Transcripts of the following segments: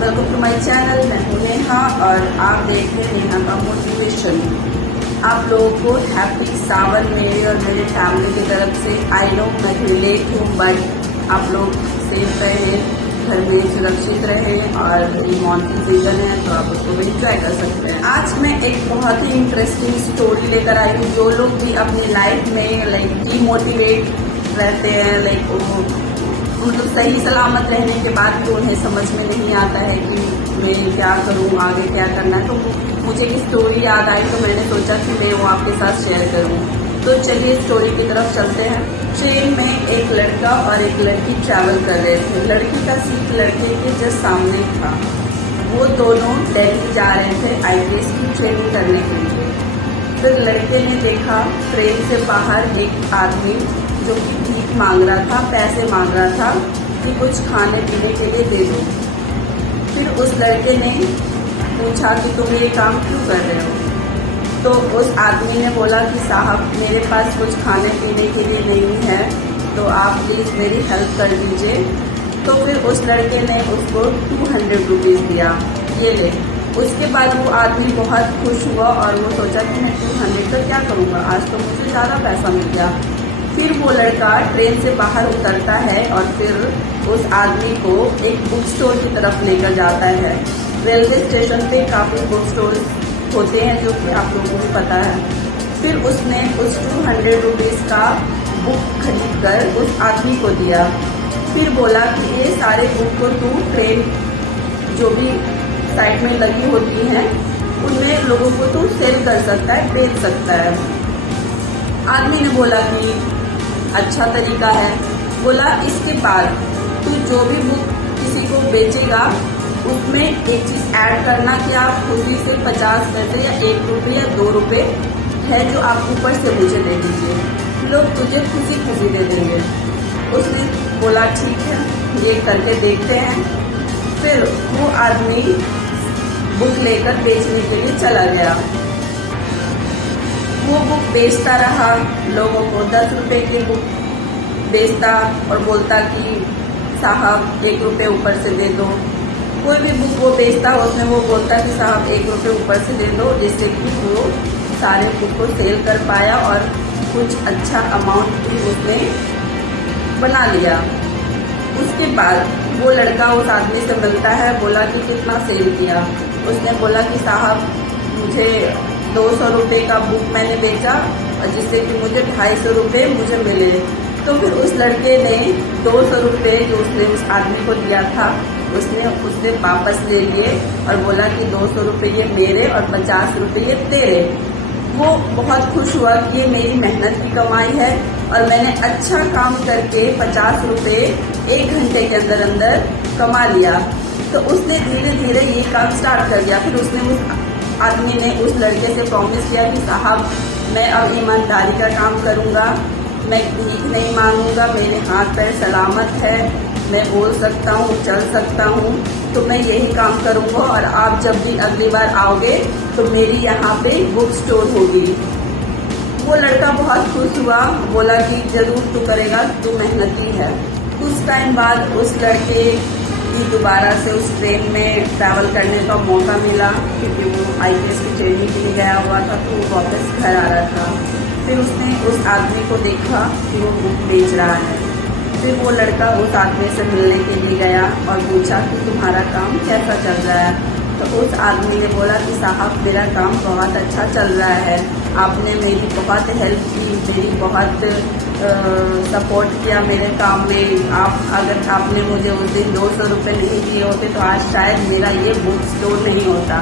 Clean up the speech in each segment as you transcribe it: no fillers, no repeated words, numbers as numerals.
Welcome to my channel. मैं हूँ नेहा और आप देख रहे हैं नेहा का मोटिवेशन। आप लोगों को हैप्पी सावन मेरे और मेरे फैमिली की तरफ से। आई नो मैं रिलेट हूँ, बट आप लोग सेफ रहें, घर में सुरक्षित रहें, और ये मॉनसून सीजन है तो आप उसको भी इंजॉय कर सकते हैं। आज मैं एक बहुत ही इंटरेस्टिंग स्टोरी लेकर आई हूँ। जो लोग भी अपनी लाइफ में डीमोटिवेट रहते हैं, मतलब सही सलामत रहने के बाद भी उन्हें समझ में नहीं आता है कि मैं क्या करूं, आगे क्या करना है, तो मुझे एक स्टोरी याद आई तो मैंने सोचा कि मैं वो आपके साथ शेयर करूं। तो चलिए स्टोरी की तरफ चलते हैं। ट्रेन में एक लड़का और एक लड़की ट्रैवल कर रहे थे। लड़की का सीट लड़के के जस्ट सामने था। वो दोनों दिल्ली जा रहे थे IAS की ट्रेनिंग करने के लिए। फिर लड़के ने देखा ट्रेन से बाहर एक आदमी जो कि भीख मांग रहा था, पैसे मांग रहा था कि कुछ खाने पीने के लिए दे दो। फिर उस लड़के ने पूछा कि तुम ये काम क्यों कर रहे हो? तो उस आदमी ने बोला कि साहब मेरे पास कुछ खाने पीने के लिए नहीं है, तो आप प्लीज़ मेरी हेल्प कर दीजिए। तो फिर उस लड़के ने उसको 200 रुपीज़ दिया, ये ले। उसके बाद वो आदमी बहुत खुश हुआ और वो सोचा कि मैं 200 का क्या करूँगा, आज तो मुझे ज़्यादा पैसा मिल गया। फिर वो लड़का ट्रेन से बाहर उतरता है और फिर उस आदमी को एक बुक स्टोर की तरफ लेकर जाता है। रेलवे स्टेशन पे काफ़ी बुक स्टोर होते हैं जो कि आप लोगों को भी पता है। फिर उसने उस 200 रुपीज़ का बुक खरीद कर उस आदमी को दिया। फिर बोला कि ये सारे बुक को तू ट्रेन जो भी साइड में लगी होती हैं उनमें लोगों को तू सेल कर सकता है, बेच सकता है। आदमी ने बोला कि अच्छा तरीका है। बोला इसके बाद तू जो भी बुक किसी को बेचेगा उसमें एक चीज़ ऐड करना कि आप खुशी से 50 पैसे या 1 रुपये या 2 रुपये है जो आप ऊपर से मुझे दे दीजिए, लोग तुझे खुशी खुशी दे देंगे। उसने बोला ठीक है, ये करके देखते हैं। फिर वो आदमी बुक लेकर बेचने के लिए चला गया। वो बुक बेचता रहा, लोगों को 10 रुपये की बुक बेचता और बोलता कि साहब 1 रुपये ऊपर से दे दो। कोई भी बुक वो बेचता उसमें वो बोलता कि साहब 1 रुपये ऊपर से दे दो, जिससे कि वो सारे बुक को सेल कर पाया और कुछ अच्छा अमाउंट भी उसने बना लिया। उसके बाद वो लड़का उस आदमी से मिलता है, बोला कि कितना सेल किया। उसने बोला कि साहब मुझे 200 रुपये का बुक मैंने बेचा और जिससे कि मुझे 250 रुपये मुझे मिले। तो फिर उस लड़के ने 200 रुपये जो उसने उस आदमी को दिया था उसने वापस ले लिए और बोला कि 200 रुपये ये मेरे और 50 रुपये ये तेरे। वो बहुत खुश हुआ कि ये मेरी मेहनत की कमाई है और मैंने अच्छा काम करके 50 रुपये 1 घंटे के अंदर अंदर कमा लिया। तो उसने धीरे धीरे ये काम स्टार्ट कर दिया। फिर उसने उस आदमी ने उस लड़के से प्रॉमिस किया कि साहब मैं अब ईमानदारी का काम करूँगा, मैं भीख नहीं मांगूंगा, मेरे हाथ पैर सलामत है, मैं बोल सकता हूँ, चल सकता हूँ, तो मैं यही काम करूँगा। और आप जब भी अगली बार आओगे तो मेरी यहाँ पे बुक स्टोर होगी। वो लड़का बहुत खुश हुआ, बोला कि जरूर तू करेगा, तू मेहनती है। कुछ टाइम बाद उस लड़के की दोबारा से उस ट्रेन में ट्रैवल करने का मौका मिला, क्योंकि वो IAS की ट्रेनिंग के लिए गया हुआ था, तो वो वापस घर आ रहा था। फिर उसने उस आदमी को देखा कि वो बुक बेच रहा है। फिर वो लड़का उस आदमी से मिलने के लिए गया और पूछा कि तुम्हारा काम कैसा चल रहा है? तो उस आदमी ने बोला कि साहब मेरा काम बहुत अच्छा चल रहा है, आपने मेरी बहुत हेल्प की, मेरी बहुत सपोर्ट किया मेरे काम में। अगर आपने मुझे उस दिन 200 रुपये नहीं दिए होते तो आज शायद मेरा ये बुक स्टोर नहीं होता।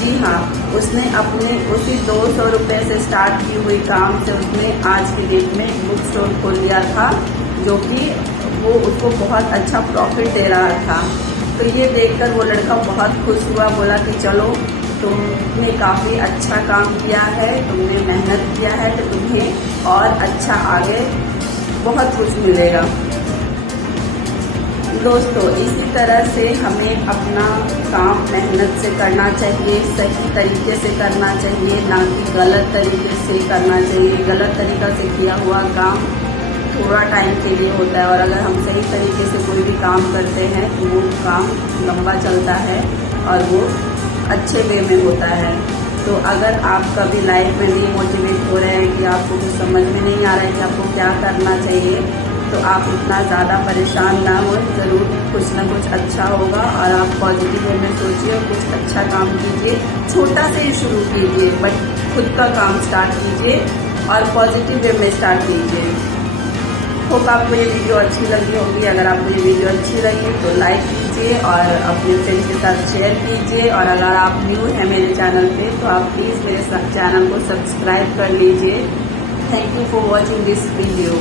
जी हाँ, उसने अपने उसी 200 रुपये से स्टार्ट की हुई काम से उसने आज की डेट में बुक स्टोर खोल लिया था, जो कि वो उसको बहुत अच्छा प्रॉफिट दे रहा था। तो ये देखकर वो लड़का बहुत खुश हुआ, बोला कि चलो तुमने काफ़ी अच्छा काम किया है, तुमने मेहनत किया है, तो तुम्हें और अच्छा आगे बहुत कुछ मिलेगा। दोस्तों इसी तरह से हमें अपना काम मेहनत से करना चाहिए, सही तरीके से करना चाहिए, ना कि गलत तरीके से करना चाहिए। गलत तरीक़ा से किया हुआ काम थोड़ा टाइम के लिए होता है, और अगर हम सही तरीके से कोई भी काम करते हैं तो वो काम लंबा चलता है और वो अच्छे वे में होता है। तो अगर आप कभी लाइफ में डीमोटिवेट हो रहे हैं कि आपको कुछ समझ में नहीं आ रहा है कि आपको क्या करना चाहिए, तो आप इतना ज़्यादा परेशान ना हो, ज़रूर कुछ ना कुछ अच्छा होगा। और आप पॉजिटिव वे में सोचिए और कुछ अच्छा काम कीजिए, छोटा से ही शुरू कीजिए, बट खुद का काम स्टार्ट कीजिए और पॉजिटिव वे में स्टार्ट कीजिए। होप आपको ये वीडियो अच्छी लगी होगी। अगर आपको ये वीडियो अच्छी लगी तो लाइक कीजिए और अपने फ्रेंड्स के साथ शेयर कीजिए, और अगर आप न्यू हैं मेरे चैनल पे तो आप प्लीज़ मेरे चैनल को सब्सक्राइब कर लीजिए। Thank you for watching this video.